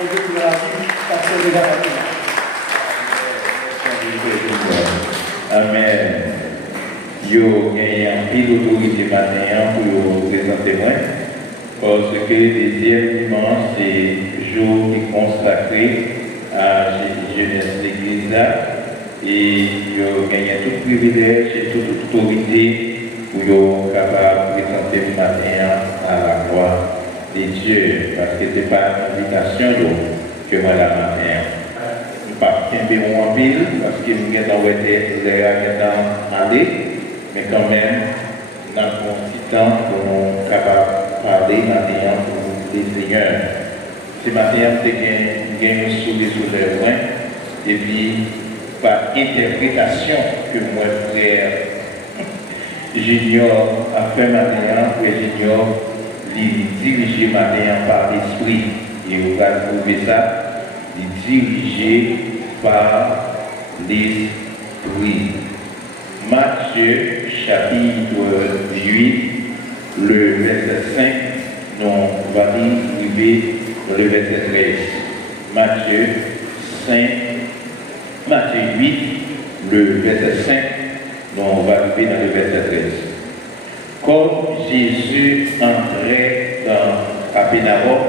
Bonjour, pasteur de la Amen. Yo gagne un pile d'autorité matin pour vous présenter moi. Parce que le deuxième dimanche, c'est le jour qui est consacré à jeunesse l'église là. Et yo gagne tout privilège et toute autorité pour vous capable de présenter le matin à la gloire de Dieu. Parce que ce n'est pas une invitation que moi la matin. Pas qu'un béon en pile, parce que nous avons été aller, mais quand même, nous avons un petit temps pour nous parler maintenant pour les seigneurs. Ce matin, nous avons soulevé sur le loin, et puis par interprétation que mon frère Junior a fait maintenant, frère Junior, dirigé maintenant par l'esprit, et vous allez trouver ça. Dirigé par l'Esprit. Matthieu chapitre 8, le verset 5, nous va arriver le verset 13. Matthieu 8, le verset 5, nous va arriver dans le verset 13. Comme Jésus entrait dans Capernaum,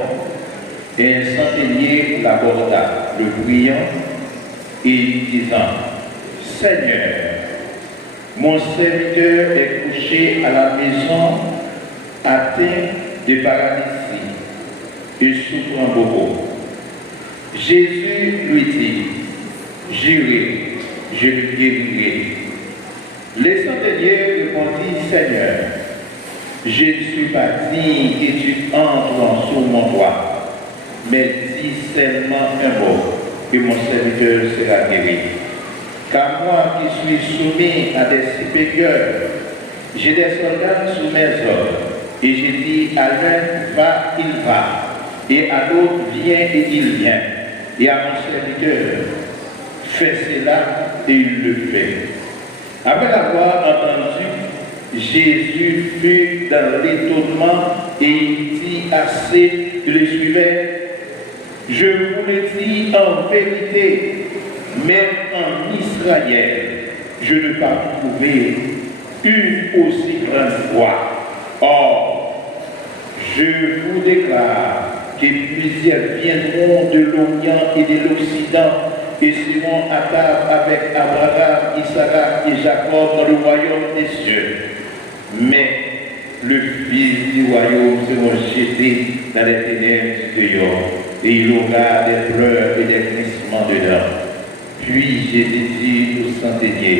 et un centenier l'aborda, le priant et disant, Seigneur, mon serviteur est couché à la maison, atteint de paralysie et souffrant beaucoup. Jésus lui dit, j'irai, je le guérirai. Le centenier répondit, Seigneur, je ne suis pas digne que tu entres sous mon toit. Mais dis seulement un mot, et mon serviteur sera guéri. Car moi qui suis soumis à des supérieurs, j'ai des soldats sous mes ordres, et j'ai dit à l'un, va, il va, et à l'autre, viens, et il vient, et à mon serviteur, fais cela, et il le fait. Après l'avoir entendu, Jésus fut dans l'étonnement, et il dit à ceux qui le suivaient, je vous le dis en vérité, même en Israël, je n'ai pas trouvé une aussi grande foi. Or, je vous déclare que plusieurs viendront de l'Orient et de l'Occident et seront à table avec Abraham, Isaac et Jacob dans le royaume des cieux. Mais le fils du royaume sera jeté dans les ténèbres du dehors. Et il aura des pleurs et des glissements dedans. Puis Jésus dit au centenier,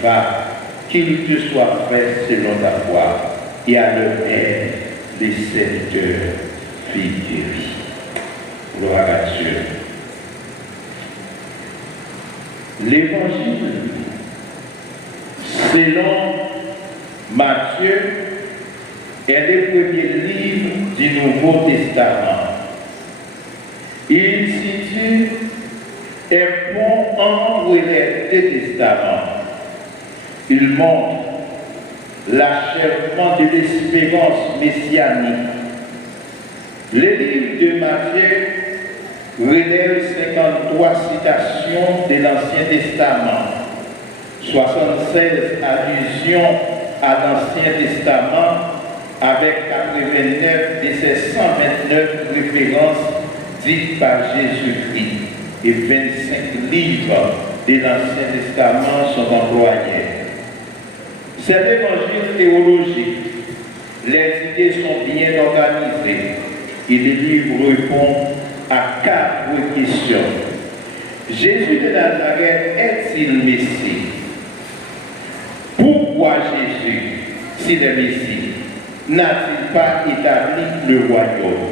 va, qu'il te soit fait selon ta foi. Et à l'heure même, les serviteurs furent guéris. Gloire à Dieu. L'évangile, selon Matthieu, est le premier livre du Nouveau Testament. Il situe un pont entre les deux testaments. Il montre l'achèvement de l'espérance messianique. Le livre de Matthieu relève 53 citations de l'Ancien Testament, 76 allusions à l'Ancien Testament, avec 89 de ces 129 références dites par Jésus-Christ, et 25 livres de l'Ancien Testament sont employés. C'est l'évangile théologique. Les idées sont bien organisées et le livre répond à 4 questions. Jésus de Nazareth est-il Messie? Pourquoi Jésus, s'il est Messie, n'a-t-il pas établi le royaume?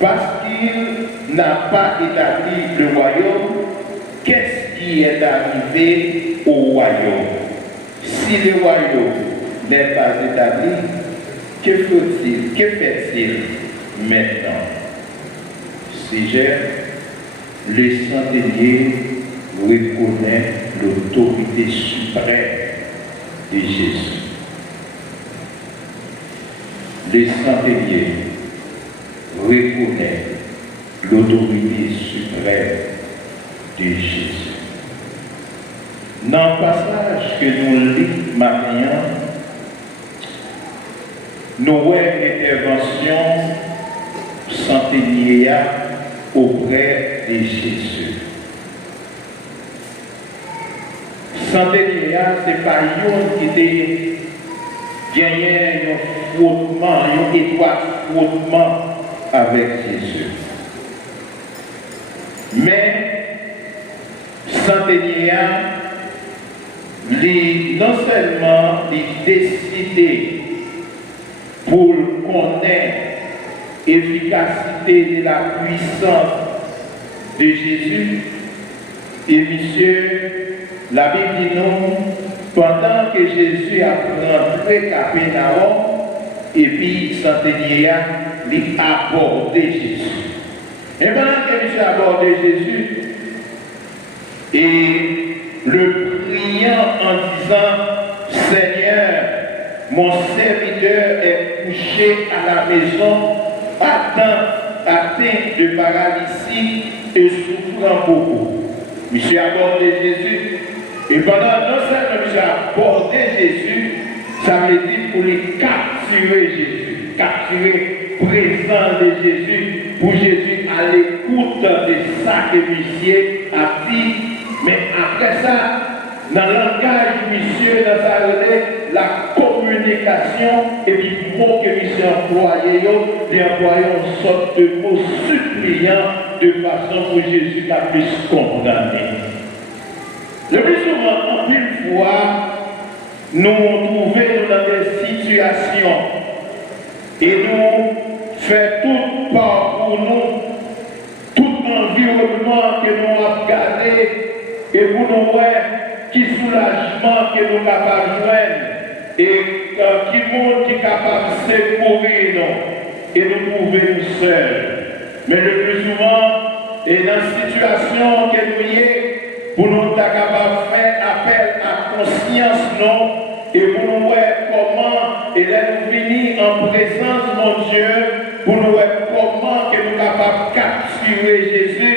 Parce qu'il n'a pas établi le royaume, qu'est-ce qui est arrivé au royaume? Si le royaume n'est pas établi, que fait-il maintenant? Sujet, le centenier reconnaît l'autorité suprême de Jésus. Le centenier reconnaît l'autorité suprême de Jésus. Dans le passage que nous lisons maintenant, nous voyons l'intervention centenière auprès de Jésus. Centenière, ce n'est pas un qui était gagné un frottement, un étroit frottement avec Jésus. Mais centenière, non seulement il décidé pour connaître l'efficacité de la puissance de Jésus, et monsieur, la Bible dit non, pendant que Jésus a rentré Capernaum, et puis centenière, il a abordé Jésus. Et pendant que Jésus a abordé Jésus, et le priant en disant, Seigneur, mon serviteur est couché à la maison, atteint de paralysie et souffrant beaucoup. Monsieur a abordé Jésus, et pendant non seulement monsieur a abordé Jésus, ça veut dire pour lui capturer Jésus, capturer présence de Jésus, pour Jésus à l'écoute de ça que monsieur a dit. Mais après ça, dans le langage monsieur, dans sa relais, la communication, et puis le mot que monsieur employé, il employé une sorte de mot suppliant de façon pour Jésus qu'à puisse condamner. Le plus souvent, en une fois, nous trouvons dans des situations et nous faisons tout pour nous, tout environnement que nous avons gardé et pour nous voir qui soulagement que nous sommes capables de joindre et qui monde qui est capable de secourir nous et nous trouver nous seuls. Mais le plus souvent, et dans la situation que nous y est, pour nous être capables de faire appel à conscience non, et pour nous voir comment et là nous venir en présence mon Dieu, pour nous voir comment que nous sommes capables de capturer Jésus,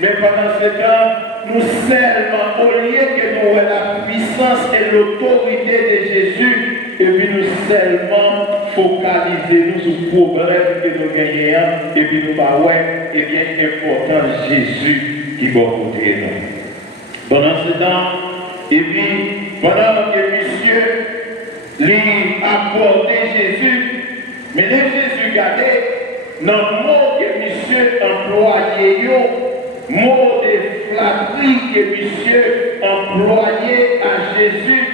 mais pendant ce temps, nous seulement, au lieu que nous ayons la puissance et l'autorité de Jésus, et puis nous seulement focaliser nous sur le problème que nous gagnons, et puis nous pas ouais, et bien important Jésus qui va côté nous. Pendant ce temps, et puis pendant que monsieur lui abordé Jésus, mais les Jésus regardez, dans le mot que monsieur employé, mot de flatterie que monsieur employé à Jésus,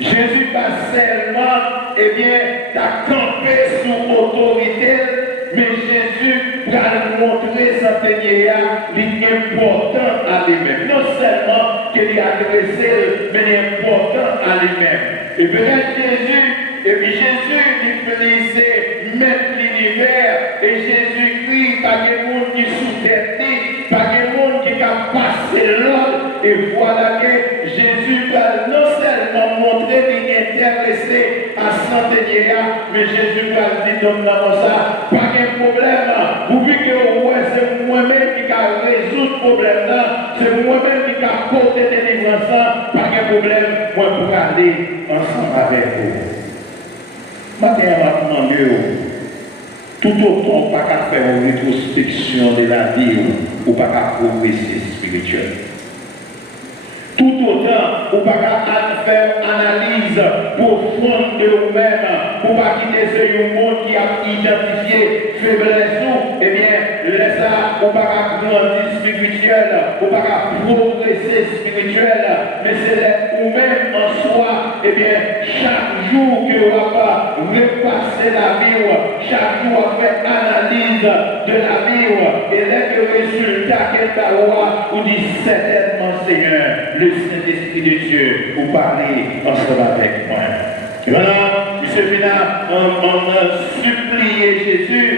Jésus pas seulement, eh bien, t'a campé sous autorité, mais Jésus va montrer sa ténière l'important à lui-même. Non seulement qu'il est adressé, mais l'important à lui-même. Et peut-être Jésus, et puis Jésus, il plaisait mettre l'univers, et Jésus-Christ, pas de monde qui sous-tête, pas de monde qui a passé l'ordre, et voilà que Jésus va non seulement montrer qu'il est intéressé à centenaire, mais Jésus va dire comme ça, pas de problème, vous voyez que c'est moi-même qui a résoudre le problème là, c'est moi-même qui a porté des délivrances, pas de problème, moi pour aller ensemble avec vous. Matin, je vais demander, tout autant pas qu'à faire une rétrospection de la vie ou pas qu'à progresser spirituel. Tout autant, ou pas qu'à faire analyse profonde de vous-même, pour pas quitter ce monde qui a identifié faiblesse ou, eh bien, laisse ça, ou pas qu'à grandir spirituel, ou pas qu'à progresser spirituel, mais c'est vous-même en soi, eh bien, chaque jour que vous va repasser la vie, chaque jour faire analyse de la vie, et là que le résultat qu'elle va vous dit certainement, Seigneur, le Saint-Esprit de Dieu, vous parlez ensemble avec moi. Et maintenant, M. Fina, on supplié Jésus,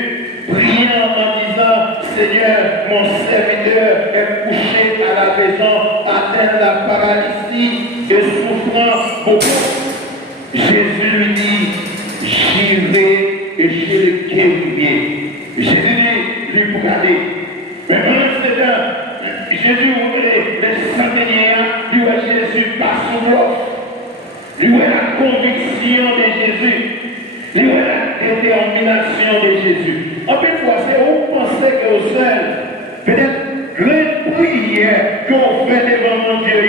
priant en disant, Seigneur, mon serviteur est couché à la maison, atteint de la paralysie et souffrant beaucoup. Jésus lui dit, j'irai et je le guérirai. Jésus lui pour aller. Jésus, les centenaires, lui voit Jésus pas sous l'offre. Lui voit la conviction de Jésus. Lui voit la détermination de Jésus. En plus, c'est où pensez que au seul, peut-être les prières qu'on fait devant mon Dieu,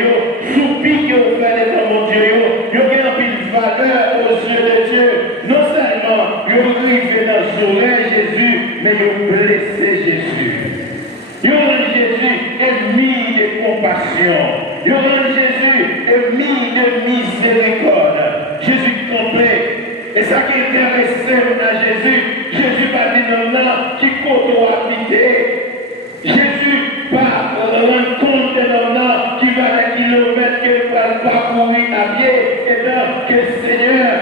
soupir qu'on fait devant mon Dieu, il y a une valeur aux yeux de Dieu. Non seulement il arrive dans son oreille Jésus, mais il blessé Jésus. Il rend Jésus ennemi de compassion. Il rend Jésus ennemi de miséricorde. Jésus complet. Et ça qui intéressait à Jésus, Jésus va dire non, qui compte habiter. Jésus va rendre compte de l'homme qui va des kilomètres, qui va parcourir à pied, et bien que le Seigneur,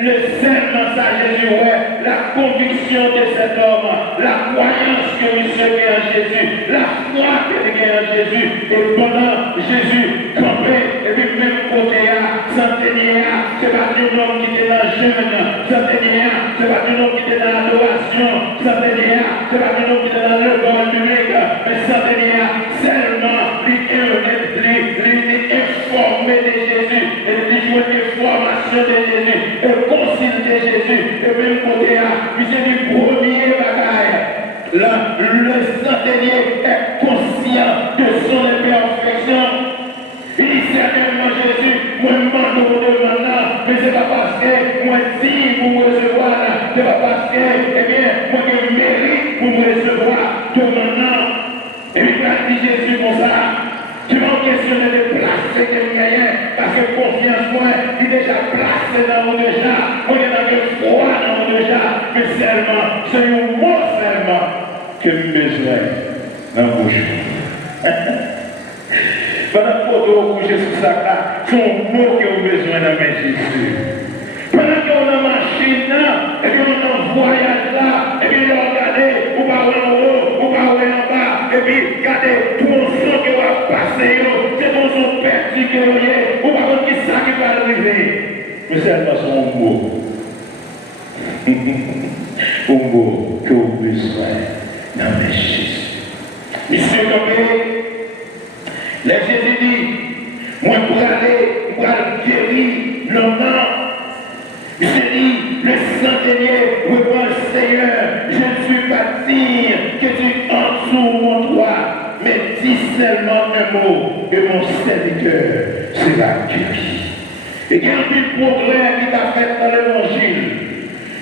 le Saint dans sa Jésus, ouais, la conviction de cet homme, la croyance que monsieur est en Jésus, la foi qu'il est en Jésus, et pendant Jésus campé, et puis même côté à centenaire, c'est pas un homme qui était dans le jeûne, centenaire, c'est pas un homme qui était dans l'adoration, centenaire, c'est pas un homme qui était dans le corps public, mais centenaire, seulement lui informé de Jésus, et lui jouer l'information de Jésus, et concile de Jésus, et même côté à, lui c'est du premier bagaille. Là, le centenier est conscient de son imperfection. Il dit certainement Jésus, moi je demande maintenant, mais ce n'est pas parce que moi dis pour me recevoir, ce n'est pas parce que, eh bien, moi je mérite pour me recevoir de maintenant. Et puis quand dit Jésus pour ça, tu m'as questionné de placer quelqu'un, parce que confiance, moi, il est déjà placé dans mon déjà, moi il est dans le froid dans mon déjà, mais seulement, c'est un mot seulement que je besoin dans mon bouche. Pendant que vous couchez sur ça, c'est un mot que vous besoin dans mes Jésus. Pendant qu'on a marché là, et puis on a un voyage là, et puis on a regardé, ou pas en haut, ou pas en bas, et puis regardez tout le son que va passer, c'est ton son perdu que vous voyez, ou pas qui ça qui va arriver. Mais c'est son mot. Un mot que vous besoin dans mes Jésus. Monsieur Campé, les Jésus dit, moi pour aller guérir l'homme. Il s'est dit, le centenier reprend le Seigneur, je ne suis pas digne que tu entres sous mon toit, mais dis seulement un mot, et mon serviteur sera guéri. Et il y a un petit progrès qui t'a fait dans l'évangile.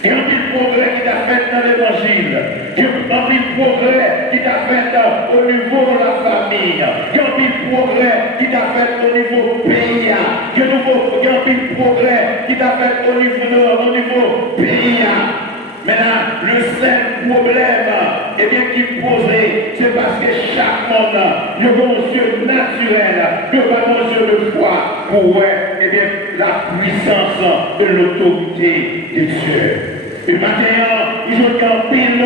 Il y a un petit progrès qui t'a fait dans l'évangile. Il y a un petit progrès qui t'a fait au niveau de la famille. Il y a un petit progrès qui t'a fait au niveau pays. Il y a un petit progrès qui t'a fait au niveau pays. Maintenant, le seul problème qui posé, c'est parce que chaque monde a un yeux naturel, pas un yeux de foi pour la puissance de l'autorité de Dieu. Et maintenant, il y a un pile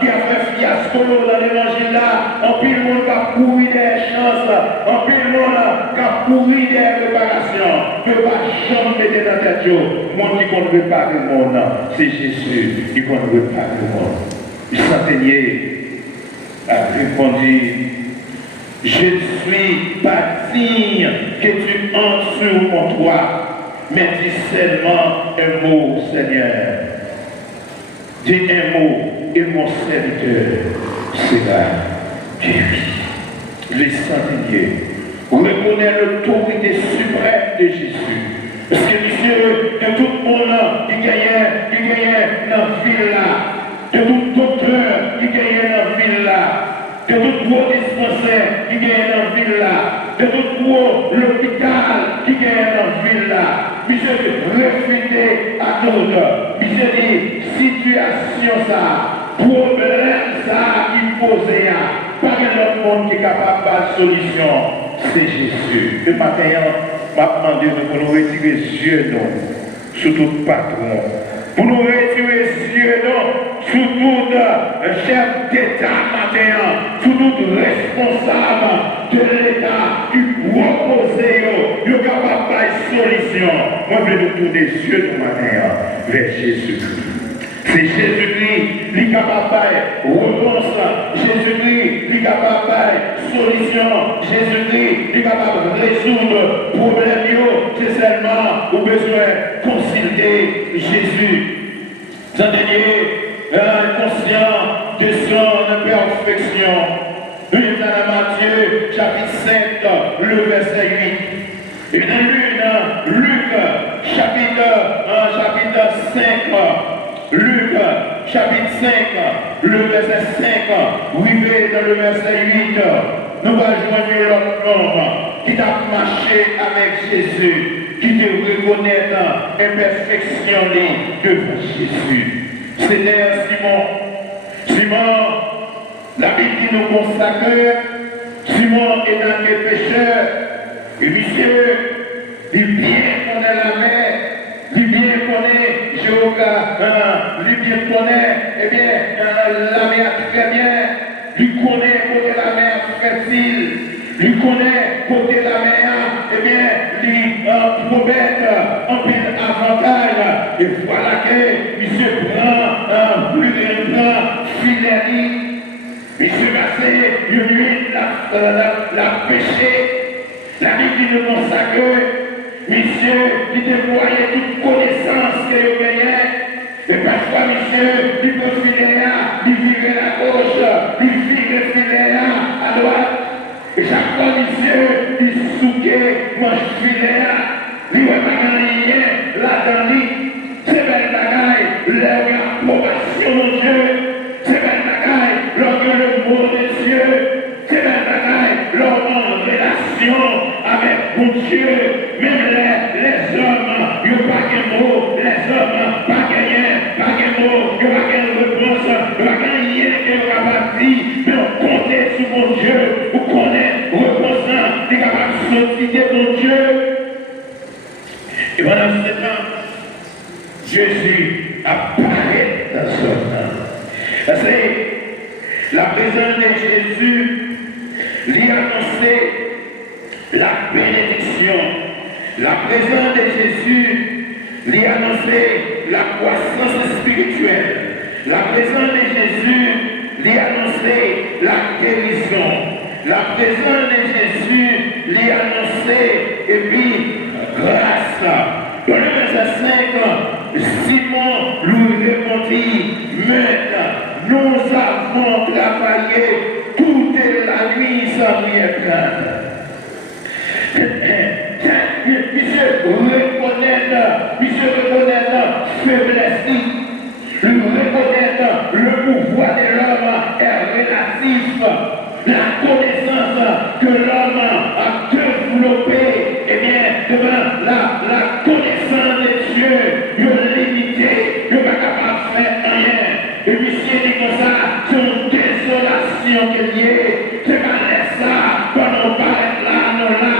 qui a fait fiasco dans l'évangile là, un pile monde qui a pourri des chances, un pile monde qui a pourri des réparations, ne pas jamais mettre dans ta tête. Monde qui compte réparer le monde, c'est Jésus qui compte réparer le monde. Le centenier a répondu, je ne suis pas digne que tu entres sur mon toit, mais dis seulement un mot, Seigneur. Dis un mot et mon serviteur sera guéri. Les centeniers reconnaissent l'autorité suprême de Jésus. Parce que monsieur, de tout le monde qui gagnait dans la ville là, de tout docteur qui gagnait dans la ville là, de tout gros dispensaire qui gagnait dans la ville là, de tout gros l'hôpital qui gagnait dans la ville là, monsieur réfuté à d'autres. Monsieur dit, situation ça, problème ça qui posait, pas un monde qui est capable de solution, c'est Jésus. Ce matin, m'a demandé pour nous retirer les yeux sur tout patron, pour nous retirer les yeux sur tout chef d'État matin, sur tout responsable de l'État qui propose, il est capable de solution. Moi, je vais nous tourner les yeux ce matin vers Jésus-Christ. C'est Jésus-Christ qui est capable de réponse. Jésus-Christ qui est est capable de solution. Jésus-Christ est capable de résoudre le problème. C'est seulement au besoin de consulter Jésus. Sans dernier, conscient de son imperfection. Dans Matthieu, chapitre 5, le verset 8. Et dans Luc, chapitre 5, Luc, chapitre 5, le verset 5, arrivé dans le verset 8, nous allons joindre l'autre homme qui a marché avec Jésus, qui te reconnaît l'imperfection devant Jésus. C'était Simon. Simon, la Bible qui nous consacre, Simon est un pécheur, et monsieur, il bien connaît la mer, il bien connaît géographie, il bien connaît, eh bien, la mer très bien, il connaît côté la mer fertile, il connaît côté la mer, eh bien, il promet un pile avantage, et voilà que monsieur prend plus grand filet. Monsieur Massé, une nuit, la péché, la Bible nous consacre, monsieur, il déployait toute connaissance que vous gagnez, et parfois, monsieur, il peut filer là, il vire à gauche, il vire filer là, à droite, et chaque fois, monsieur, il souquait, moi je filais là, il va pas gagner là-dedans, c'est belle bagaille, l'approbation, mon Dieu. C'est belle bagaille, lorsque le mot de Dieu, c'est belle bagaille, lorsqu'on en relation avec mon Dieu, même les hommes, ils n'ont pas de mots, les hommes, pas de mots, ils n'ont pas de réponse, ils n'ont pas de rien qui est capable de dire, mais on compte sur mon Dieu, on connaît, reposant, qui est capable de sortir de mon Dieu. Et pendant ce temps, Jésus apparaît dans son temps. C'est la présence de Jésus lui annonçait la bénédiction. La présence de Jésus lui annonçait la croissance spirituelle. La présence de Jésus lui annonçait la guérison. La présence de Jésus lui annonçait et puis grâce. Dans le verset 5, Simon lui répondit, maintenant, nous avons travaillé toute la nuit sans rien prendre. Monsieur reconnaît la faiblesse, reconnaît le pouvoir de l'homme est relatif. La connaissance que l'homme a développée, eh bien, devant la connaissance de Dieu, il est limité, il n'est pas capable de faire rien. Et monsieur dit comme ça, c'est une désolation qu'il y a. C'est pas ça, quand on parle là, non là.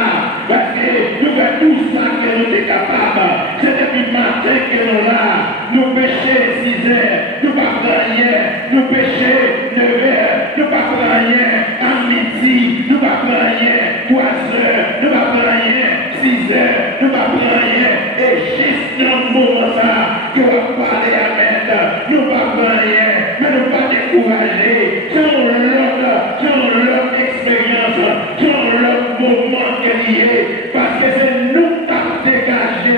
Parce que nous faisons tout ça que nous sommes capables. C'est depuis le matin que nous là. Nous péchons 6 heures, nous pas rien. Nous péchons 9 heures, nous pas rien. À midi, nous pas rien. 3 heures, nous pas rien. 6 heures, nous pas rien. Et juste dans le moment ça, que vous parlez à mettre, nous pas rien. Mais nous pas décourager. C'est l'autre expérience, c'est l'autre moment qu'il y a. Parce que c'est nous qui avons dégagé,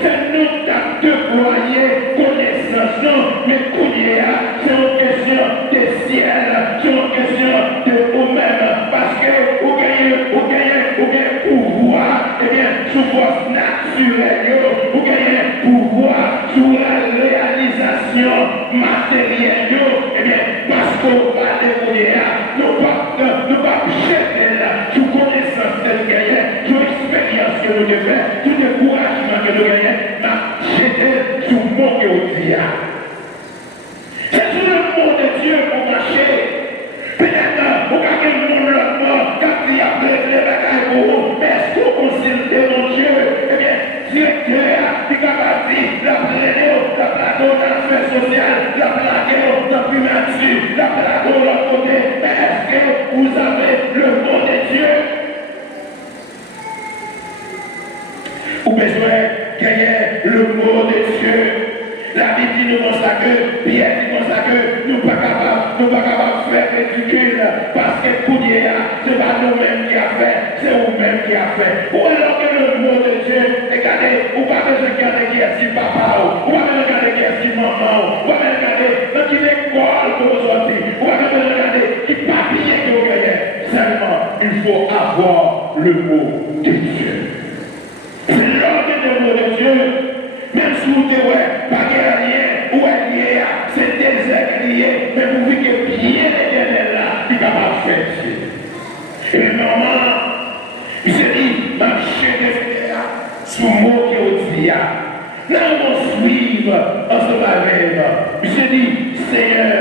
c'est nous qui avons déployé connaissance, mais c'est une question de ciel, c'est une question de vous-même. Parce que vous gagnez pouvoir, eh bien, sous force naturelle, vous gagnez pouvoir sur la réalisation matérielle, eh bien, parce qu'on va débrouiller, nous pas jeter là, sous connaissance de gagner, sous expérience que nous devons faire, tout découragement que nous gagnons, jeter sous le mot que vous dites. C'est sur le mot de Dieu pour marcher. Peut-être, vous avez le monde là, quand il y a les bagailles pour vous, mais est-ce que vous consultez mon Dieu? Eh bien, directeur, il va partir, la plateau dans l'affaire sociale, la plateau dans la primature, la plateau de l'autre côté. Mais est-ce que vous avez le mot de Dieu? Vous besoin de gagner le mot de Dieu. La Bible dit nous consacre, Pierre dit consacre, nous ne sommes pas capables de faire ridicule parce que qui a fait. Ou alors que le mot de Dieu, regardez, ou pas besoin de regarder qui est si papa, ou pas besoin de regarder qui est si maman, ou pas besoin de regarder dans quelle école que vous sortez, ou pas besoin de regarder qui papier que vous gagnez. Seulement, il faut avoir le mot de Dieu. L'ordre du mot de Dieu, même si vous dites, ouais, pas rien, ou lié, c'est désert lié, mais vous voyez que bien l'éternel là, il va pas faire Dieu. Et maman, il s'est dit, marcher des frères, sous mot qui est dit, là on suit en ce matin. Il s'est dit, Seigneur,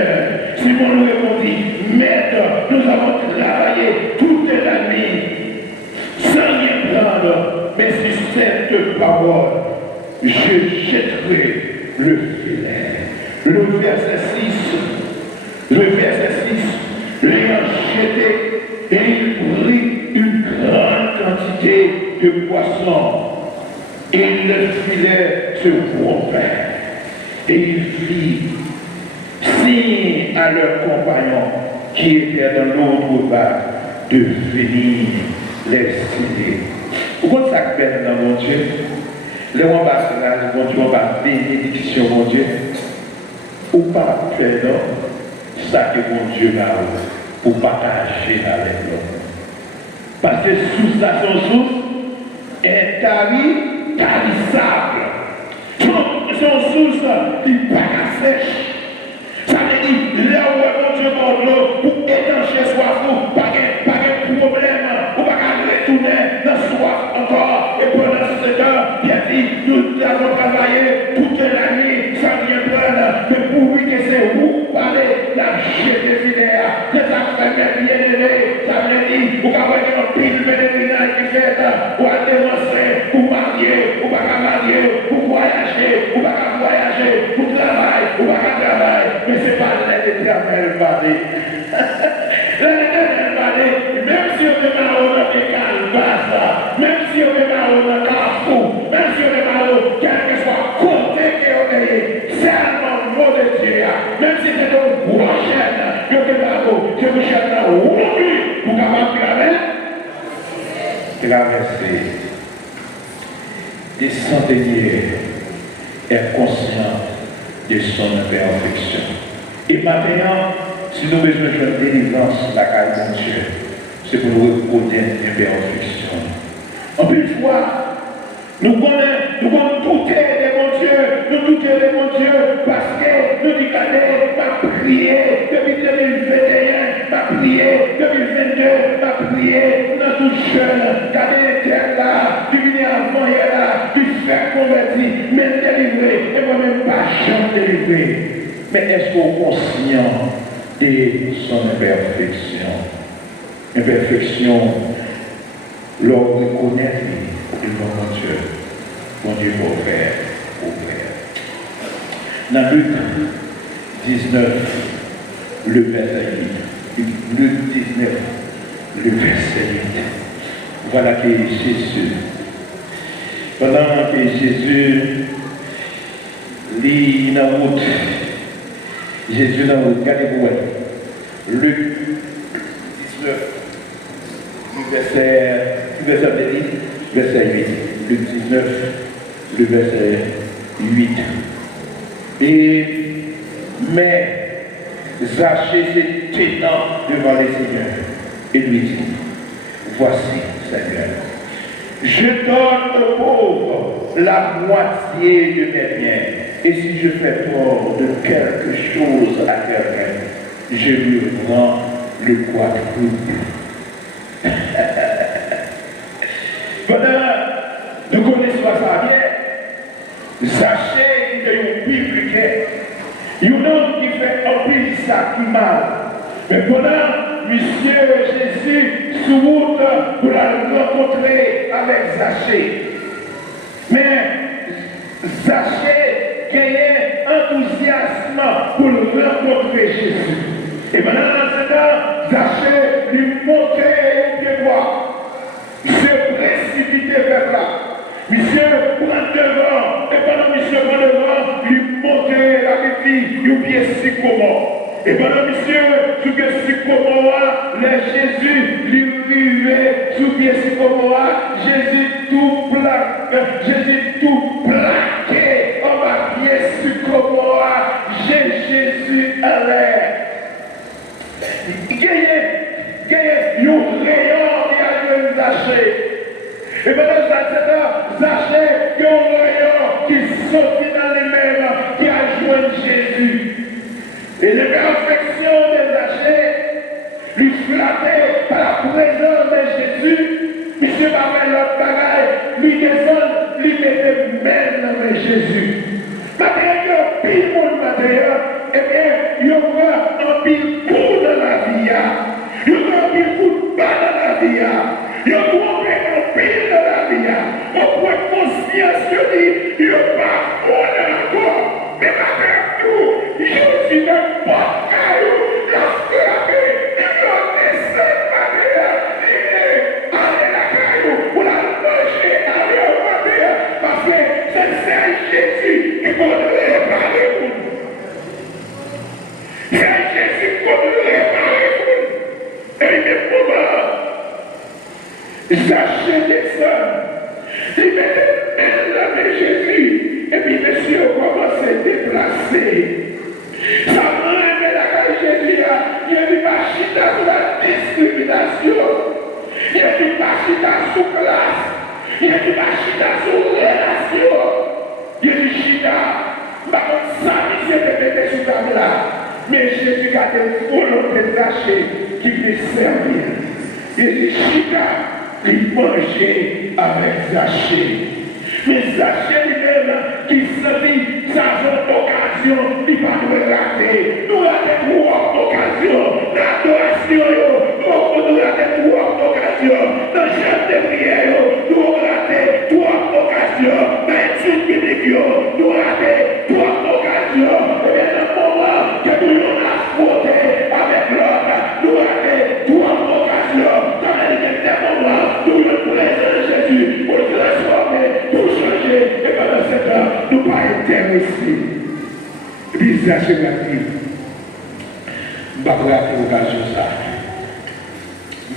Simon nous répondit, Maître, nous avons travaillé toute la nuit, sans rien prendre, mais sur cette parole, je jetterai le filet. Le verset 6, l'ayant jeté, et il prit une grande quantité de poissons, et le filet se rompait. Et il fit signe à leurs compagnons qui étaient dans l'autre vague de venir les citer. Pourquoi ça peine dans mon Dieu? Les ambassadeurs, mon Dieu, on va bénédiction, mon Dieu. Ou pas faire ça que mon Dieu va pour partager avec nous. Parce que sous la source est tarissable. Son source qui pas sèche. Ça veut dire, là où mon Dieu porte l'eau, pour étancher soif, pas de problème, ou pas retourner dans soif encore. Et pendant ce temps, il a dit, nous avons travaillé toute la nuit sans rien prendre, mais pour lui que c'est où parler, la jeter filaire, que ça fait bien élevé, ça veut dire, ou pas avoir un pile de ménage qui fait, ou à démonstrer, ou marier, ou pas marier, ou voyager, ou pas voyager, ou travailler, ou pas travailler, mais c'est pas l'éternel parler. L'éternel parler, même si on est malheureux dans les calbasses, même si on est malheureux dans Carrefour, même si on est malheureux, quel que soit côté qu'on est, seulement le mot de Dieu, même si c'est une grosse chaîne, que vous chaîne là, oui, vous capable de traverser. Des centenaires est conscient de son imperfection. Et maintenant, si nous besoin de délivrance, la carrière de Dieu, c'est pour nous reconnaître l'imperfection. En plus de fois, nous connaissons douter de mon Dieu, nous doutons de mon Dieu, parce que nous disons, ma prière depuis 2021, ma prière 2022, ma prière dans tout jeune, regardez l'éternel là, du venir avant hier là, du faire convertir, mais délivré, et moi-même pas jamais délivré. Mais est-ce qu'on est conscient de son imperfection? Imperfection, l'on reconnaît devant mon Dieu. Mon Dieu pour faire, Dans Luc 19, le verset 8. Luc 19, le verset 8. Voilà que Jésus. Pendant que Jésus lit dans la route, Jésus dans la route, regardez-vous, Luc 19, verset 8. Luc 19, le verset 8. Mais Zachée s'étend devant les seigneurs et lui dit, voici, Seigneur, je donne aux pauvres la moitié de mes biens, et si je fais tort de quelque chose à quelqu'un, je lui rends le quadruple. Pendant nous connaissons ça bien, Zachée était un public, un homme qui fait un pile ça qui mal. Mais pendant Monsieur Jésus sur route pour la rencontrer avec Zachée. Mais Zachée gagnait enthousiasme pour rencontrer Jésus. Et maintenant dans ce temps, Zachée lui montrait au pied droit. Il se précipitait vers là. Monsieur prend devant, et pendant monsieur prend devant, lui montrait la vie du pied sycomore. Et pendant monsieur, sous que sycomore, les Jésus lui vivait sous pied sur moi, Jésus tout plaqué, Jésus tout plaqué, on va pied sur moi, j'ai Jésus à l'air. Il y a un rayon qui a été Zaché. Et maintenant, Zaché, il y a un rayon qui sortit dans les mêmes, qui a joint Jésus. Et l'imperfection de Zaché, lui flatté par la présence de Jésus, monsieur va faire l'autre bagaille, lui descend, lui mettait même dans Jésus. Matériel, il y a pile monde matériel, eh bien, il y aura un pile coup dans la vie. Il y aura un pile coup pas dans la vie. Il y aura un pile dans la vie. On peut conscience de il n'y a pas on encore. Mais malgré tout, je suis un pas caillou, la frappé, il y a des sept matériels. Allez la caillou, pour la manger, allez au matériel. Parce que c'est Jésus qui peut réparer vous. C'est Jésus qui peut réparer vous. Et il est pour moi. J'achète des sommes. Il met Jésus. Et puis monsieur commence à se déplacer. Ça m'a aimé la caille Jésus. Il y a du machita sur la discrimination. Il y a du machita sur classe. Il y a du machita sur relation. Il y a du chita. Par contre, ça, il s'est bébé sur ta là. Mais Jésus a des volontés lâchées qui veut servir. Il y a du chita. Il mangeait avec Zaché. Mais Zaché lui-même, qui se dit, ça a occasion, il va nous rater. Nous avons trois occasions. L'adoration, nous avons trois occasions. Dans chaque de prière, nous avons raté trois occasions. Dans l'étude biblique, nous avons raté trois occasions. Et bien, dans le moment que nous avons affronté avec l'autre, nous avons raté trois occasions. Dans les moments, nous le présent Jésus pour le transformer, pour changer, et pendant ce temps, nous pas intéressés. Et puis, Zaché m'a dit, je ne vais pas rater l'occasion ça.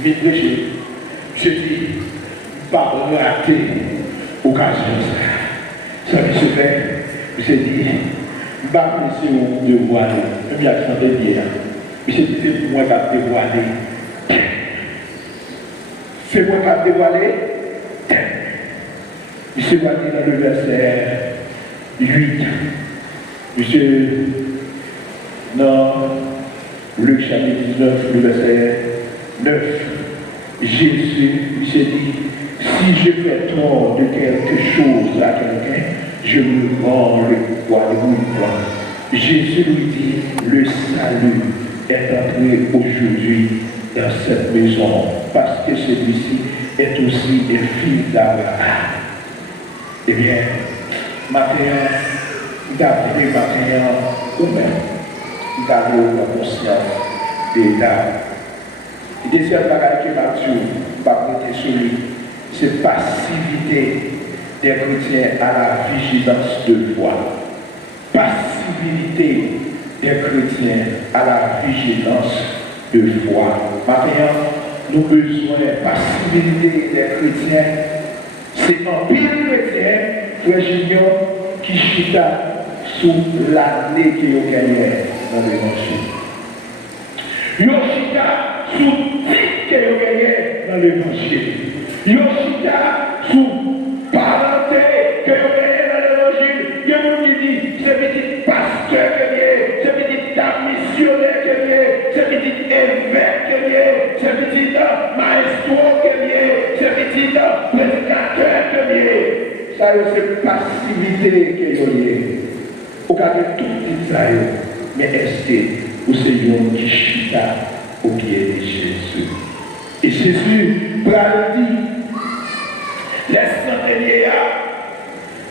Vite prêcher, je dis, je ne vais pas rater l'occasion ça. Ça me fait, je dit, je ne vais pas laisser mon devoir, même il y a chanté bien. Je dis, c'est pour moi qui a dévoilé. C'est moi qui a dévoilé. Monsieur va dire dans le verset 8. Monsieur, dans Luc chapitre 19, le verset 9, Jésus, monsieur dit, si je fais tort de quelque chose à quelqu'un, je me rends le poids de mon poids. Jésus lui dit, le salut est entré aujourd'hui dans cette maison, parce que celui-ci est aussi un fils d'Abraham. Eh bien, maintenant, d'après maintenant, ou même, d'avoir la conscience de l'âme. Le deuxième bagage que Mathieu va prêter sur lui, c'est passivité des chrétiens à la vigilance de foi. Passivité des chrétiens à la vigilance de foi. Maintenant, nous avons besoin de passivité des chrétiens. C'est un pile chrétien, frère Junior, qui chita sous l'année qui a gagné dans l'évangile. Yoshita sous titre qui a gagné dans l'évangile. Yoshita sous parenté qui a gagné dans l'évangile. Il y a quelqu'un qui dit, c'est petit pasteur qui est, c'est petit missionnaire qui est, c'est petit évêque qui est, c'est petit maestro qui est, c'est petit prédicateur qui est. Ça c'est passivité qui est. Au cas de tout ça, mais est-ce que vous êtes qui chita au pied de Jésus? Et Jésus dit, laisse l'entendre,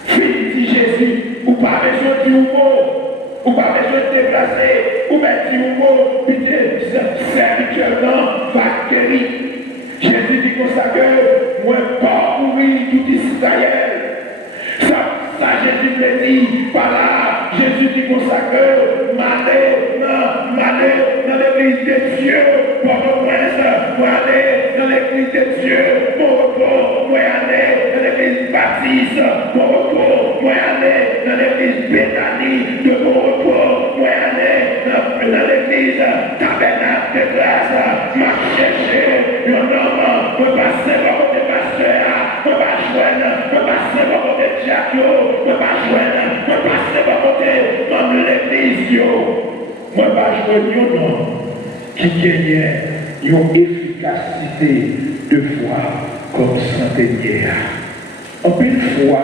fille dit Jésus, ou pas besoin de mot, ou pas besoin de déplacer, ou bien dire un mot, puis servituellement va guérir. Jésus dit comme ça que moi parcourir tout Israël. Ça Jésus me dit par là, Jésus dit comme ça que m'aller dans l'église de Dieu, pour le prince, pour aller dans l'église de Dieu, pour Baptiste, mon repos, moi aller dans l'église Béthanie, de mon repos, moi aller dans l'église Tabernacle de Grâce, m'a cherché un homme, me passer par côté pasteur, me pas joindre, me passer par côté diacre, me pas joindre, me passer par côté dans l'église, moi pas joindre un homme qui gagnait une efficacité de foi comme centenière. En pile fois,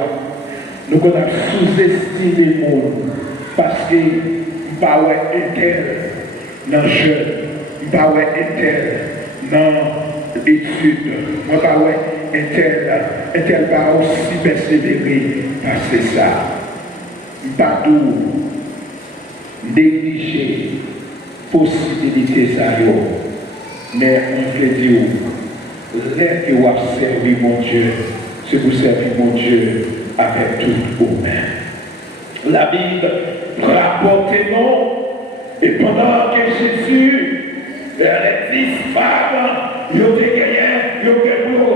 nous avons sous-estimé le monde parce que nous n'avons pas un tel dans le jeune, nous n'avons pas un tel dans l'étude, nous n'avons pas un tel pas aussi persévéré parce que ça. Nous n'avons pas négliger possibilité ça, mais on peut dire, l'aide que vous avez servi mon Dieu, c'est vous servir mon Dieu avec tout vous-même. La Bible rapporte non, et pendant que Jésus, les 10 femmes, ils ont gagné, ils ont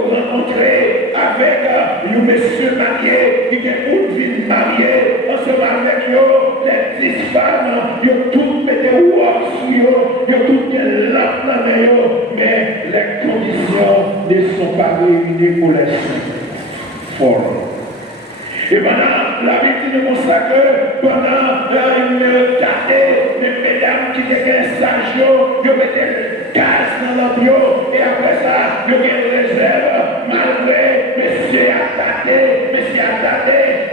rencontré avec un monsieur marié, qui est une ville mariée, ensemble avec eux, les 10 femmes, ils ont tout mis des rois sur eux, ils ont tout mis lampe dans eux, mais les conditions ne sont pas réunies pour les forts. Et maintenant, la Bible nous montre que pendant une tâche, les mesdames qui étaient un sage, ils mettaient gaz dans l'ambiance, et après ça, ils ont une réserve, malgré, monsieur a tâté,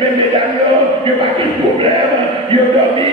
mais mesdames, ils n'ont pas de problème, ils ont dormi,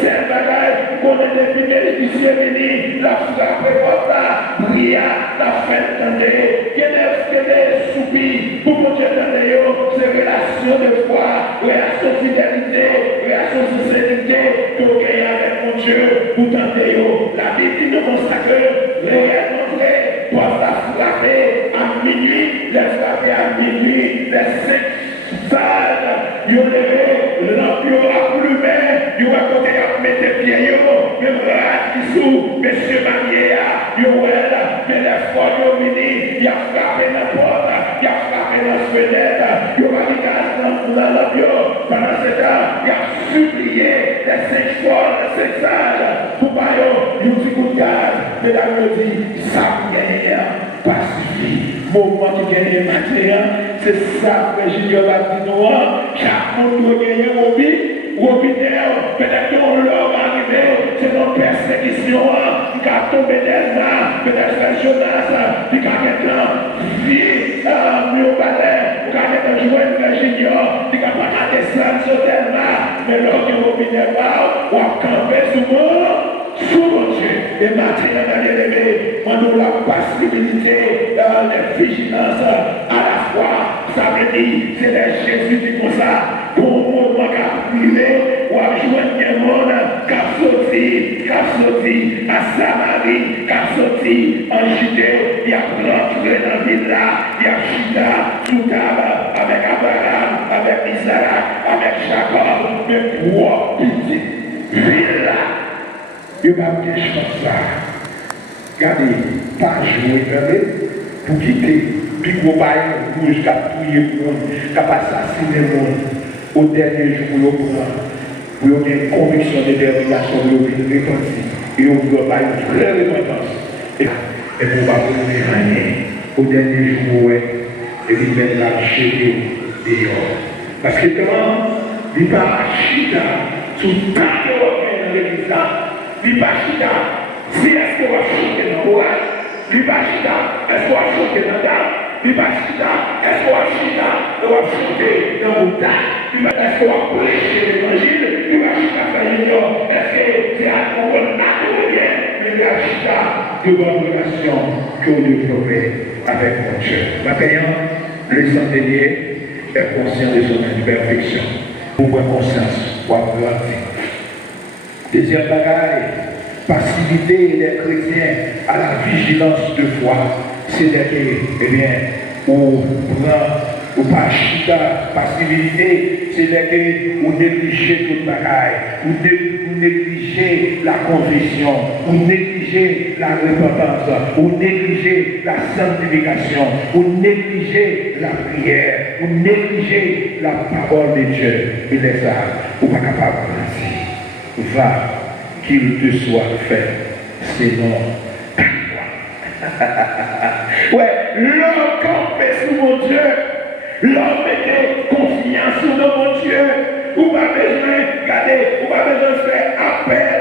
c'est bagage, qu'on est depuis bénéficier venu, la frappe est comme pria, la fête tendée, qu'elle est soupie, pour mon Dieu c'est relation de foi, relation de fidélité, relation de sincérité, que vous gagnez avec mon Dieu, pour tenter. La Bible nous constate que les réellement vrais doivent la frapper à minuit, les frapper à minuit, les 5 salles, ils ont levé, l'ambiance a plumé, ils ont raconté à mettre des pieds, même rat qui sous, monsieur Manier, ils ont mais les fois ils ont venu, il a frappé la porte, il a frappé la fenêtre, il a mis gaz dans l'ambiance, pendant ce temps, il a supplié les 5 fois, les 5 salles, pour pas ils ont dit coup de gaz, mesdames me dit, ça gagne, pacifie. Moment qui gagne matin, c'est ça que Junior a dit nous, chaque monde doit gagner au peut-être qu'on leur arrivé, c'est notre persécution, qui a tombé des mains, peut-être que Jonas, qui a maintenant vie, mieux palais, qui a maintenant joué avec Junior, qui a pas descendre sur terre là, mais l'autre qui a pas, ou a campé sous mon Dieu. Et maintenant, on nous la possibilité de vigilance à la fois. Ça veut dire, c'est les Jésus qui font ça. Pour le moment qui a privé, ou à joindre des monde qui a sorti à Samarie, qui a sorti en Judée, il a rentré dans la ville là, il a chita tout table avec Abraham, avec Isaac, avec Jacob, mais trois petites villes là. Il va bien changer ça. Regardez, pas jouer pour quitter, puis vous baillez rouge, qui a tué le monde, qui a assassiné le monde. Au dernier jour, vous avez une conviction de détermination, vous avez une repentance, et vous avez une vraie repentance. Et vous ne pouvez pas rien. Au dernier jour, et vous mettez la chérie dehors. Parce que quand il va à Chita, sous ta dans l'église là, il va chita, si est-ce qu'on va chuter dans le courage, il va chita, est-ce qu'on va chuter dans le dame, il va chita, est-ce qu'on va chita, on va chuter dans le dame, est-ce qu'on va prêcher l'évangile, il va chita faire l'union, est-ce que c'est à ce qu'on a tout bien, il va chita de bonnes relations que vous développez avec mon Dieu. Maintenant, le centenier est conscient de son imperfection. Pour prendre conscience, pour grandir. Deuxième bagaille, faciliter les chrétiens à la vigilance de foi. C'est d'être, eh bien, on prend ou pas chita, passivité, c'est que vous négligez toute bagaille, vous négligez la confession, vous négligez la repentance, vous négligez la sanctification, vous négligez la prière, vous négligez la parole de Dieu. Et les âmes, vous n'êtes pas capable de dire, va, qu'il te soit fait, sinon. Ouais, l'homme campait sous mon Dieu, l'homme mettait confiance dans mon Dieu. Ou pas besoin de garder, ou pas besoin de faire appel,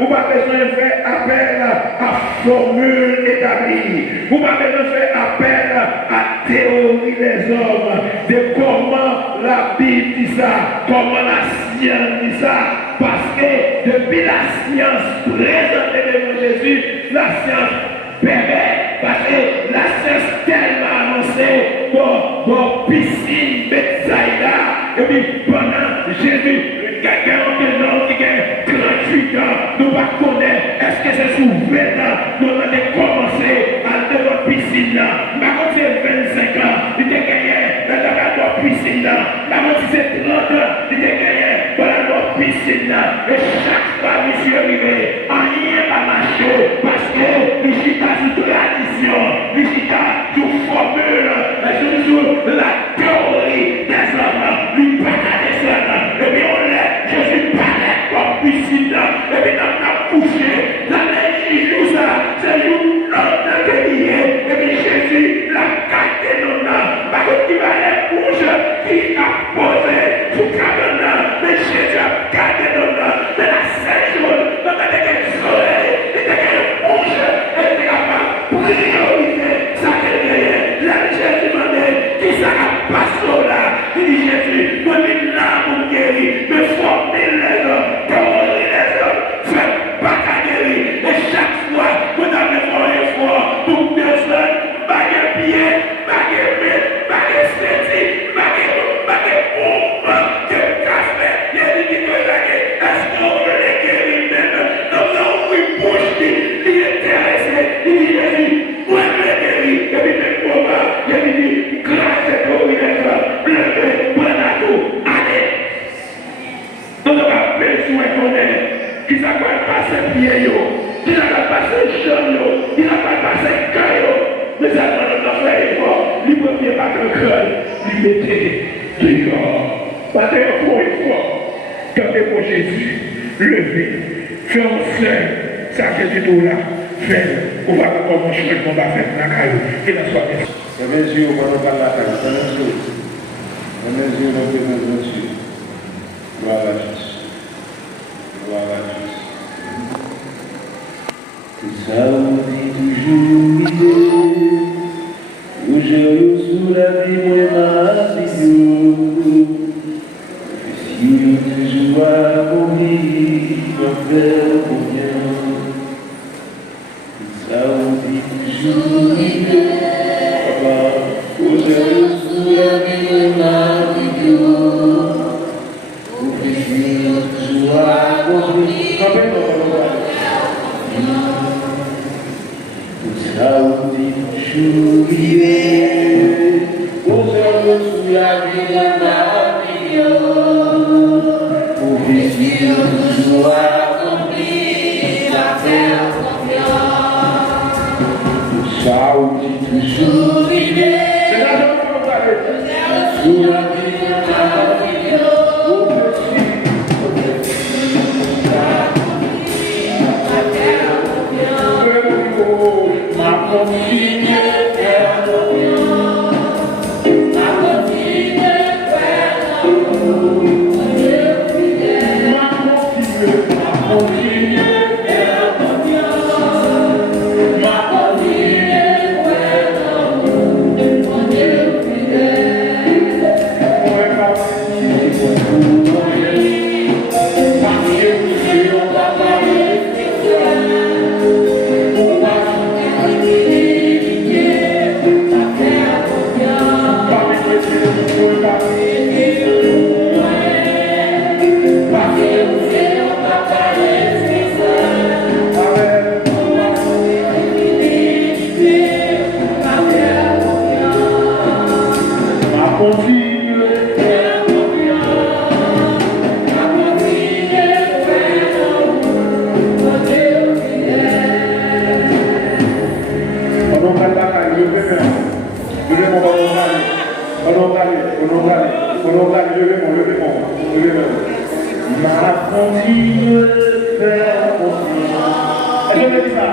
ou pas besoin de faire appel à formule établie, ou pas besoin de faire appel à théorie des hommes, de comment la Bible dit ça, comment la science dit ça, parce que depuis la science présentée devant Jésus, la science permet, parce que la science tellement avancée, pour piscine, Bethsaïda, et puis pendant Jésus, quelqu'un qui a 38 ans, nous va connaître, est-ce que c'est sous 20 ans, nous allons commencer à de notre piscine là. Par contre, c'est 25 ans, il était gagné dans notre piscine là. Par contre, c'est 30 ans, il était gagné dans notre piscine là. Et chaque fois, monsieur arrivé, rien n'a marché, parce que il a sous tradition, il a sous formule, sous la théorie des hommes, il parle des hommes, et puis on l'a, Jésus parlait comme piscine là, et puis on a couché, dans les jours ça, c'est une autre guerrier, et puis Jésus l'a gardé dans là, parce qu'il va les couches, qui a posé sous cabane, mais Jésus a gardé dans là, mais la seule chose, dans la soleil, il était qu'une couche, et il n'a pas priorité, ça qu'il y a, là Jésus m'a dit, qui ça a passé là, il dit Jésus, moi je là pour guérir, me former les hommes, théorie les hommes, faire pas qu'à guérir, et chaque fois, vous avez fait un effort pour personne, baguer pied, baguer main, baguer esthétique, baguer pompe, que café, il y a des qui peuvent baguer, est-ce qu'on veut les guérir même? Donc là, oui, bouge, il est intéressé, il dit Jésus, moi je les guérir, et puis même pour moi, il dit, grâce à toi, il est là, pleurez, prenez à tout, allez. Donc on a besoin qu'on ait, qui ça va passer pied, qui ça va passer jambe, qui ça va passer cœur, mais ça va nous faire effort, il ne peut pas le cœur, il mettait dehors. Pas d'effort, quand tu es pour Jésus, levé, fais un sein, ça que tu dois là, fais, on va comment changer, on va faire la caillou, et la soirée. Les yeux, on va parler la caillou, les yeux, on va faire Dieu. Gloire à Jésus. Gloire à Jésus. Tout ça, on dit toujours idée. Aujourd'hui, sous la vie, moi, ma vie. Si on toujours à mourir, on fait combien. Tout ça, on dit toujours idée. Aujourd'hui, sous la vie, moi, ma vie. Ma continue faire confiance. Est-ce que je dis ça?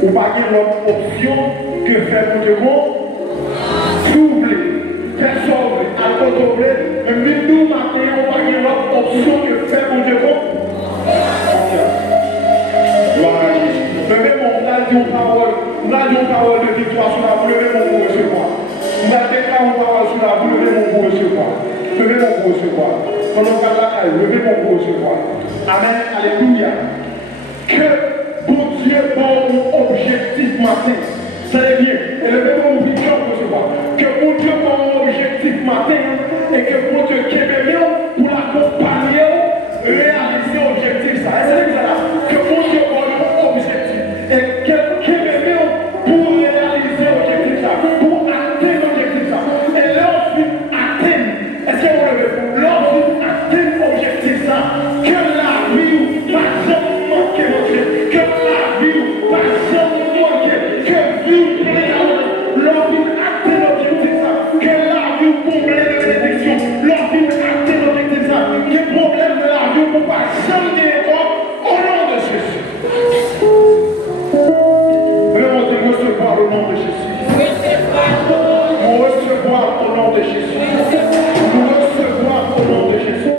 Ou pas l'autre option que faire pour te bon, troubler, faire sauver, accomplir, mais nous matin, on pas l'autre option que faire pour te bon. Levez mon parole de victoire sur la boule, levez mon pour recevoir. Nous avons déclaré une parole sur la boule, levez mon pour recevoir. Levez mon pour recevoir. Pendant qu'on a levez mon pour recevoir. Amen, alléluia. Que bon Dieu bon objectif matin. C'est bien. Et levez-moi mon vision pour recevoir. Que bon Dieu bon objectif matin. Et que bon Dieu qui est bien pour l'accompagner, réaliser l'objectif. Ça. C'est ça. Que bon Dieu bon objectif. Et que qui est bien pour réaliser l'objectif. Ça. Pour atteindre l'objectif. Ça. Et lorsqu'il atteint, est-ce que vous levez pour lorsqu'il atteint l'objectif. Ça. Que la vie va jamais manquer votre vie. Que la vie va jamais manquer. Que vie lorsqu'il atteint l'objectif. Ça. Que la vie comble les bénédictions. Lorsqu'il atteint l'objectif. Ça. Que problème de la vie ne peut pas jamais